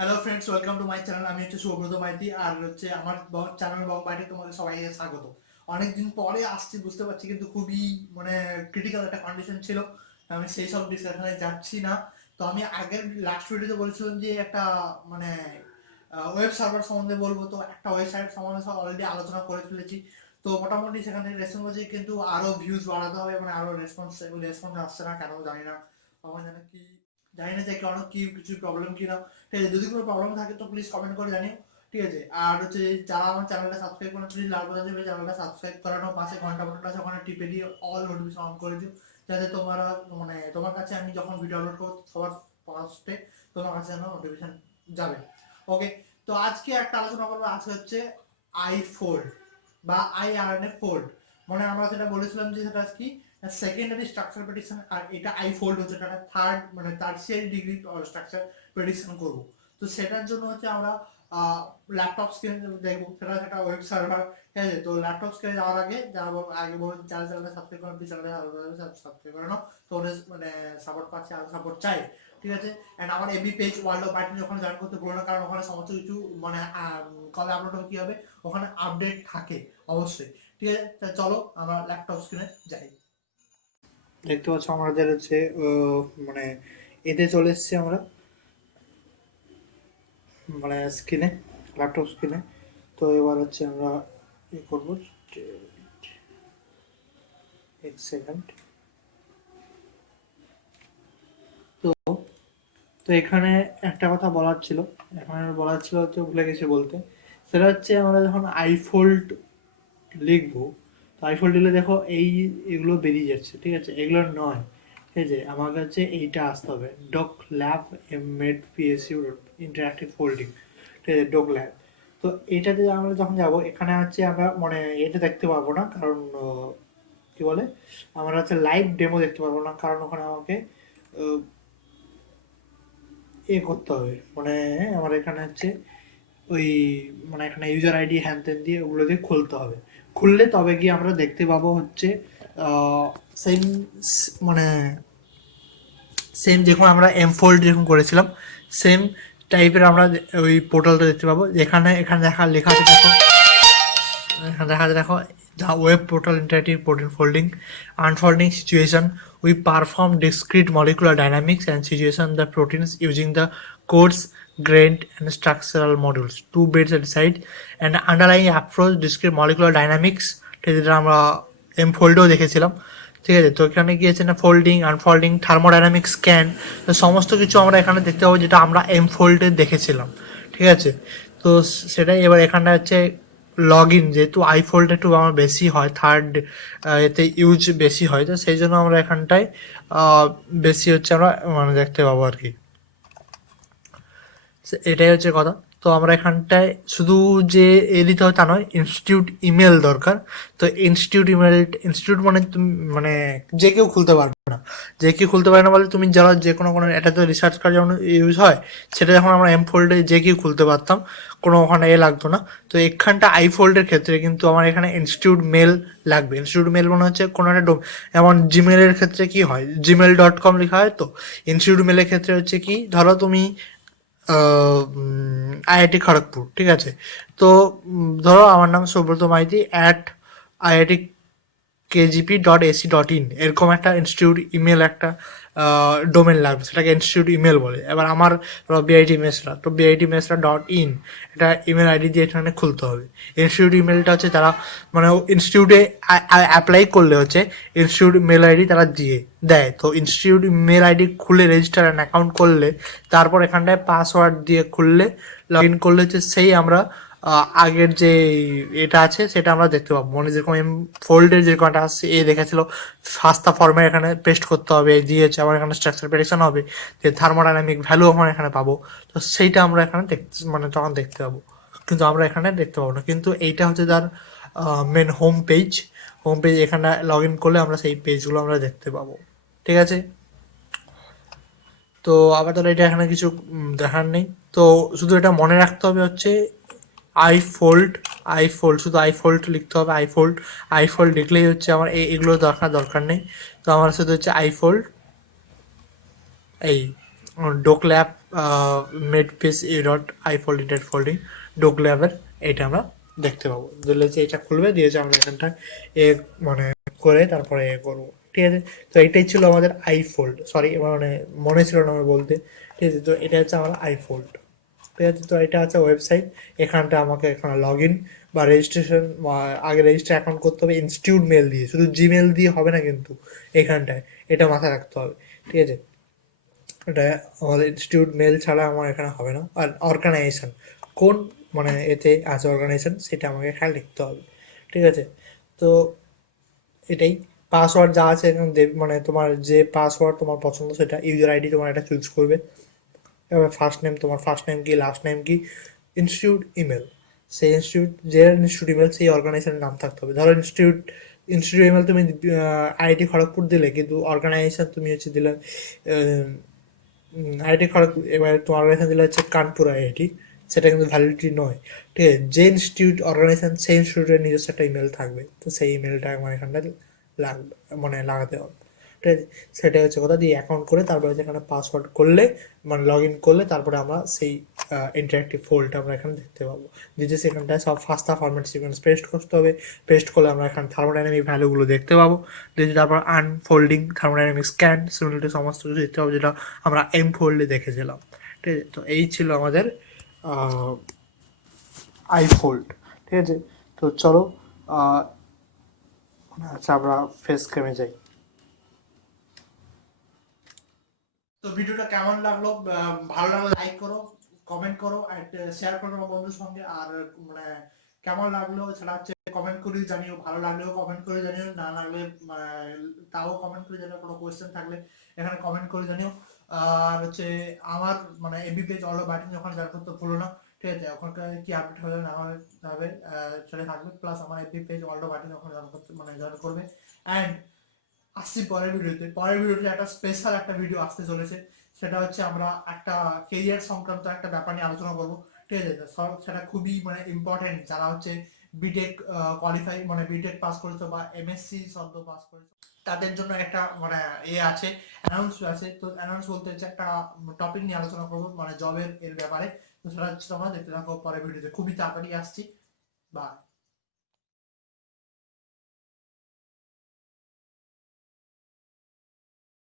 Hello friends, welcome to my channel. আমি হচ্ছে সুব্রত মাইতি, আর হচ্ছে আমার চ্যানেল বাইরে তোমাদের সবাইকে স্বাগত। অনেকদিন পরে আসছি বুঝতে পারছি, কিন্তু খুবই মানে ক্রিটিক্যাল একটা কন্ডিশন ছিল, আমি সেই সব ডিসকাশনে যাচ্ছি না। তো আমি আগের লাস্ট ভিডিওতে বলেছিলাম যে একটা মানে ওয়েব সার্ভার সম্বন্ধে বলবো, তো একটা ওয়েবসাইট সম্বন্ধে অলরেডি আলোচনা করে ফেলেছি। তো মোটামুটি সেখানে রেসপন্স কিন্তু আরও ভিউজ বাড়াতে হবে, মানে আরও রেসপন্স আসছে না কেন জানি না। আমার জানা কি জানি না যে কারণ কি কিছু প্রবলেম কিনা। ঠিক আছে, যদি কোনো প্রবলেম থাকে তো প্লিজ কমেন্ট করে জানিও। ঠিক আছে, আর হচ্ছে যারা আমার চ্যানেলটা সাবস্ক্রাইব করেন প্লিজ লাল বাটন টিপে চ্যানেলটা সাবস্ক্রাইব করানো, পাশে ঘন্টা বাটনটা আছে ওখানে টিপে দিয়ে অল নোটিফিকেশন অন করে দিও, যাতে তোমরা মানে তোমার কাছে আমি যখন ভিডিও আপলোড করবো সবার ফার্স্টে তোমার কাছে যেন নোটিফিকেশন যাবে। ওকে, তো আজকে একটা আলোচনা করবো, আজকে হচ্ছে আইফোল্ড বা আইআরএনএ ফোল্ড। মানে আমরা যেটা বলেছিলাম যে সেটা কি সেকেন্ডারি স্ট্রাকচার প্রেডিকশন, আর এটা আইফোল্ড হচ্ছে এটা থার্ড মানে টারসিয়ারি ডিগ্রি স্ট্রাকচার প্রেডিকশন করবো। তো সেটার জন্য হচ্ছে আমরা ল্যাপটপ স্ক্রিনে দেখবো, সেটা একটা ওয়েব সার্ভার। ঠিক আছে, তো ল্যাপটপ স্ক্রিনে যাওয়ার আগে যারা আগে বলবো যারা চ্যানেলটা সাবস্ক্রাইব করেন প্লিজ চ্যানেলটা সাবস্ক্রাইব করে নাও, তো ওদের মানে সাপোর্ট পাচ্ছে, আর সাপোর্ট চাই। ঠিক আছে, এন্ড আমার AB page world of byte ওখানে জয়েন করতে ভুলো না, কারণ ওখানে সমস্ত কিছু মানে কবে আপলোড হবে কি হবে ওখানে আপডেট থাকে অবশ্যই। ঠিক আছে, চলো আমরা ল্যাপটপ স্ক্রিনে যাই। দেখতে পাচ্ছ আমাদের হচ্ছে মানে এতে চলে এসছে আমরা মানে স্ক্রিনে, ল্যাপটপ স্ক্রিনে। তো এবার হচ্ছে আমরা করবো, এক সেকেন্ড। তো তো এখানে একটা কথা বলার ছিল, এখানে বলার ছিল হচ্ছে ভুলে গেছি বলতে। সেটা হচ্ছে আমরা যখন আইফোল্ড লিখবো, তো আইফোল্ড লিখলে দেখো এগুলো বেরিয়ে যাচ্ছে। ঠিক আছে, এগুলো নয়। ঠিক আছে, আমার কাছে এইটা আসতে হবে, doc lab made PSU interactive folding. ঠিক আছে, ডক ল্যাব। তো এটাতে আমরা যখন যাব এখানে হচ্ছে আমরা মানে এটা দেখতে পারবো না, কারণ কি বলে আমরা হচ্ছে লাইভ ডেমো দেখতে পারবো না, কারণ ওখানে আমাকে করতে হবে। মানে আমার এখানে হচ্ছে ওই মানে এখানে ইউজার আইডি হ্যান ত্যান দিয়ে ওগুলো দিয়ে খুলতে হবে। খুললে তবে গিয়ে আমরা দেখতে পাবো হচ্ছে সেম মানে সেম যখন আমরা এমফোল্ড যখন করেছিলাম সেম টাইপের আমরা ওই পোর্টালটা দেখতে পাবো, যেখানে এখানে লেখা আছে দেখো, এখানে দেখা যায় দেখো, the web portal interactive portal folding unfolding situation. We perform discrete molecular dynamics and situation the proteins using the codes grained and structural modules, two bits at side, and underlying approach discrete molecular dynamics, যেটা আমরা এমফোল্ডেও দেখেছিলাম। ঠিক আছে, তো এখানে গিয়েছে না folding unfolding thermodynamic scan, তো সমস্ত কিছু আমরা এখানে দেখতে পাবো যেটা আমরা এমফোল্ডে দেখেছিলাম। ঠিক আছে, তো সেটাই এবার এখানটা হচ্ছে লগ ইন, যেহেতু আইফোল্ড একটু আমার বেশি হয়, থার্ড এতে ইউজ বেশি হয়, তো সেই জন্য আমরা এখানটায় বেশি হচ্ছে আমরা মানে দেখতে পাবো আর কি। এটাই হচ্ছে কথা। তো আমরা এখানটায় শুধু যে দিতে হবে তা নয়, ইনস্টিটিউট ইমেল দরকার। তো ইনস্টিটিউট মানে তুমি মানে যে কেউ খুলতে পারবে না, যে কেউ খুলতে পারে না বলে তুমি যারা যে কোনো এটা তো রিসার্চ কাজ যেমন ইউজ হয়, সেটা যখন আমরা এম ফোল্ডে যে কেউ খুলতে পারতাম, কোনো ওখানে লাগতো না। তো এখানটা আই ফোল্ডের ক্ষেত্রে কিন্তু আমার এখানে ইনস্টিটিউট মেল লাগবে। ইনস্টিটিউট মেল মনে হচ্ছে কোনো একটা যেমন জিমেলের ক্ষেত্রে কি হয়, gmail.com লেখা হয়, তো ইনস্টিটিউট মেলের ক্ষেত্রে হচ্ছে কি, ধরো তুমি আইআইটি খড়গপুর, ঠিক আছে, তো ধরো আমার নাম সুব্রত মাইতি @IIT kgp.ac.in, এরকম একটা ইনস্টিটিউট ইমেল একটা ডোমেন লাগবে, সেটাকে ইনস্টিটিউট ইমেল বলে। এবার আমার বিআইটি মেসরা, তো biitmesra.in এটা ইমেল আইডি দিয়ে এখানে খুলতে হবে। ইনস্টিটিউট ইমেলটা হচ্ছে তারা মানে ইনস্টিটিউটে অ্যাপ্লাই করলে হচ্ছে ইনস্টিটিউট মেল আইডি তারা দেয়। তো ইনস্টিটিউট মেল আইডি খুলে রেজিস্টার অ্যান অ্যাকাউন্ট করলে তারপর এখানটায় পাসওয়ার্ড দিয়ে খুললে লগ ইন করলে হচ্ছে সেই আমরা আগের যে এটা আছে সেটা আমরা দেখতে পাবো। মানে যেরকম ফোল্ডের যেরকম একটা আসছে দেখেছিল সাস্তা ফর্মে এখানে পেস্ট করতে হবে, দিয়েছে আমার এখানে স্ট্রাকচার প্রেডিকশন হবে, যে থার্মোডাইনামিক ভ্যালু আমরা এখানে পাবো। তো সেইটা আমরা এখানে মানে তখন দেখতে পাবো, কিন্তু আমরা এখানে দেখতে পাবো না। কিন্তু এইটা হচ্ছে তার মেন হোম পেজ। এখানে লগ ইন করলে আমরা সেই পেজগুলো আমরা দেখতে পাবো। ঠিক আছে, তো আপাতত এটা এখানে কিছু দেখার নেই। তো শুধু এটা মনে রাখতে হবে হচ্ছে আইফোল্ড শুধু আইফোল্ড লিখতে হবে। আইফোল্ড লিখলেই হচ্ছে আমার এগুলো দরকার নেই। তো আমার শুধু হচ্ছে আইফোল্ড, এই ডোকল্যাব মেড পেজ এ ডট আইফোল্ড ইন্টার ফোল্ডিং ডোকল্যাবের এটা আমরা দেখতে পাবো। দিলে যে এটা খুলবে দিয়েছে আমরা এখানটায় এ মানে করে তারপরে এ করবো, ঠিক আছে। তো এটাই ছিল আমাদের আইফোল্ড, সরি মানে মনে ছিল না আমার বলতে, ঠিক আছে। তো এটা হচ্ছে আমার আইফোল্ড, ঠিক আছে। তো এটা হচ্ছে ওয়েবসাইট, এখানটা আমাকে এখানে লগ ইন বা রেজিস্ট্রেশন, আগে রেজিস্টার অ্যাকাউন্ট করতে হবে ইনস্টিটিউট মেল দিয়ে, শুধু জিমেল দিয়ে হবে না কিন্তু এখানটায়, এটা মাথায় রাখতে হবে, ঠিক আছে। এটা আমাদের ইনস্টিটিউট মেল ছাড়া আমার এখানে হবে না। আর অর্গানাইজেশন কোন মানে এতে আছে অর্গানাইজেশন সেটা আমাকে এখানে লিখতে হবে, ঠিক আছে। তো এটাই পাসওয়ার্ড যা আছে এখানে মানে তোমার যে পাসওয়ার্ড তোমার পছন্দ সেটা ইউজার আইডি তোমার এটা চুজ করবে। এবার ফার্স্ট নেম, তোমার ফার্স্ট নেম কি লাস্ট নেম কি, ইনস্টিটিউট ইমেল, সেই ইনস্টিটিউট যে ইনস্টিটিউট ইমেল সেই অর্গানাইজেশনের নাম থাকতে হবে। ধরো ইনস্টিটিউট ইমেল তুমি আইআইটি খড়গপুর দিলে, কিন্তু অর্গানাইজেশন তুমি হচ্ছে দিলে আইআইটি খড়গপুর, এবার তোমার অর্গানাইজেশন দিলে হচ্ছে কানপুর আইআইটি, সেটা কিন্তু ভ্যালিডিটি নয়, ঠিক আছে। যে ইনস্টিটিউট অর্গানাইজেশন সেই ইনস্টিটিউটের নিজস্ব একটা ইমেল থাকবে, তো সেই ইমেলটা আমার এখানটা লাগবে, মানে লাগাতে হবে, ঠিক আছে। সেটা হচ্ছে কথা দিয়ে অ্যাকাউন্ট করে তারপরে যেখানে পাসওয়ার্ড করলে মানে লগ ইন করলে তারপরে আমরা সেই ইন্টারেক্টিভ ফোল্ডটা আমরা এখানে দেখতে পাবো। যে সেখানটায় সব ফাস্টা ফরম্যাট সিকোয়েন্স পেস্ট করতে হবে, পেস্ট করলে আমরা এখানে থার্মোডাইনামিক ভ্যালুগুলো দেখতে পাবো। দিয়ে তারপর আনফোল্ডিং থার্মোডাইনামিক স্ক্যান সিমিলারলি সমস্ত কিছু দেখতে পাবো, যেটা আমরা এম ফোল্ডে দেখেছিলাম, ঠিক আছে। তো এই ছিল আমাদের আইফোল্ড, ঠিক আছে। তো চলো আচ্ছা আমরা ফেস ক্যামে যাই। তো ভিডিওটা কেমন লাগলো, ভালো লাগলে লাইক করো, কমেন্ট করো, আর শেয়ার করো তোমার বন্ধুর সঙ্গে। আর মানে কেমন লাগলো সেটা হচ্ছে কমেন্ট করে জানিও, ভালো লাগলেও কমেন্ট করে জানিও, না লাগলে তাও কমেন্ট করে জানিও, কোনো কোয়েশ্চেন থাকলে এখানে কমেন্ট করে জানিও। আর হচ্ছে আমার মানে এমবি পেজ অল ব্যাটিং যখন জয়েন করতে ভুলো না, ঠিক আছে। ওখানকার কি আপডেট হবে না হবে সেটা থাকবে, প্লাস আমার এমবি পেজ অল ব্যাটিং যখন জয়েন করতে মানে জয়েন করবে। অ্যান্ড আসছি পরের ভিডিওতে একটা স্পেশাল একটা ভিডিও আসতে চলেছে, সেটা হচ্ছে আমরা একটা কেরিয়ার সংক্রান্ত একটা ব্যাপার নিয়ে আলোচনা করবো, ঠিক আছে। সেটা খুবই মানে ইম্পর্টেন্ট, যারা হচ্ছে বিটেক কোয়ালিফাই মানে বিটেক পাস করেছো বা এমএসসি সদ্য পাস করেছো, তাদের জন্য একটা মানে আছে, অ্যানাউন্স আছে। তো অ্যানাউন্স বলতে হচ্ছে একটা টপিক নিয়ে আলোচনা করবো মানে জবের এর ব্যাপারে। তো সেটা হচ্ছে তোমরা দেখতে থাকো পরের ভিডিওতে, খুবই তাড়াতাড়ি আসছি। বা